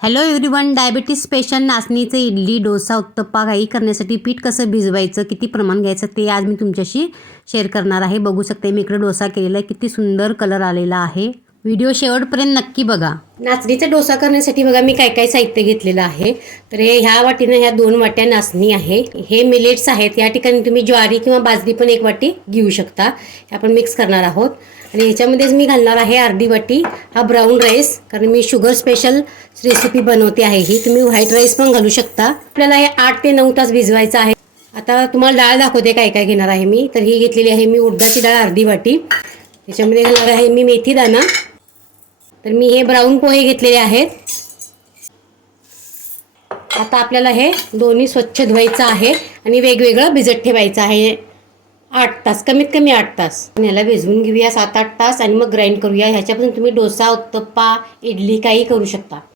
Hello everyone, diabetes patient नाचणीचं इडली, डोसा, उत्तप्पा काही करण्यासाठी पीठ कसं भिजवायचं, किती प्रमाण घ्यायचं ते आज मी तुमच्याशी शेअर करणार आहे. बघू शकते मी इकडे डोसा केलेला आहे. किती सुंदर कलर आलेला आहे. व्हिडिओ शेवटपर्यंत नक्की बघा. नाचणीचा डोसा करण्यासाठी बघा मी काय काय साहित्य घेतलेलं आहे. तर हे ह्या वाटीनं ह्या 2 वाट्या नाचणी आहे. हे मिलेट्स आहेत. या ठिकाणी तुम्ही ज्वारी किंवा बाजरी पण 1 वाटी घेऊ शकता. हे आपण मिक्स करणार आहोत. आणि याच्यामध्येच मी घालणार आहे अर्धी वाटी हा ब्राऊन राईस, कारण मी शुगर स्पेशल रेसिपी बनवते आहे ही. तुम्ही व्हाईट राईस पण घालू शकता. आपल्याला हे 8 ते 9 तास भिजवायचं आहे. आता तुम्हाला डाळ दाखवते काय काय घेणार आहे मी. तर ही घेतलेली आहे मी उडदाची डाळ अर्धी वाटी. त्याच्यामध्ये घालणार आहे मी मेथी दाणा. तर मी हे ब्राऊन पोहे घेतलेले आहेत. आता आपल्याला हे दोन्ही स्वच्छ धुवायचं आहे आणि वेगवेगळं भिजत ठेवायचं आहे 8 तास, कमीत कमी 8 तास. ह्याला भिजवून घेऊया 7-8 तास आणि मग ग्राइंड करूया. ह्याच्यापासून तुम्ही डोसा, उत्तप्पा, इडली काही करू शकता.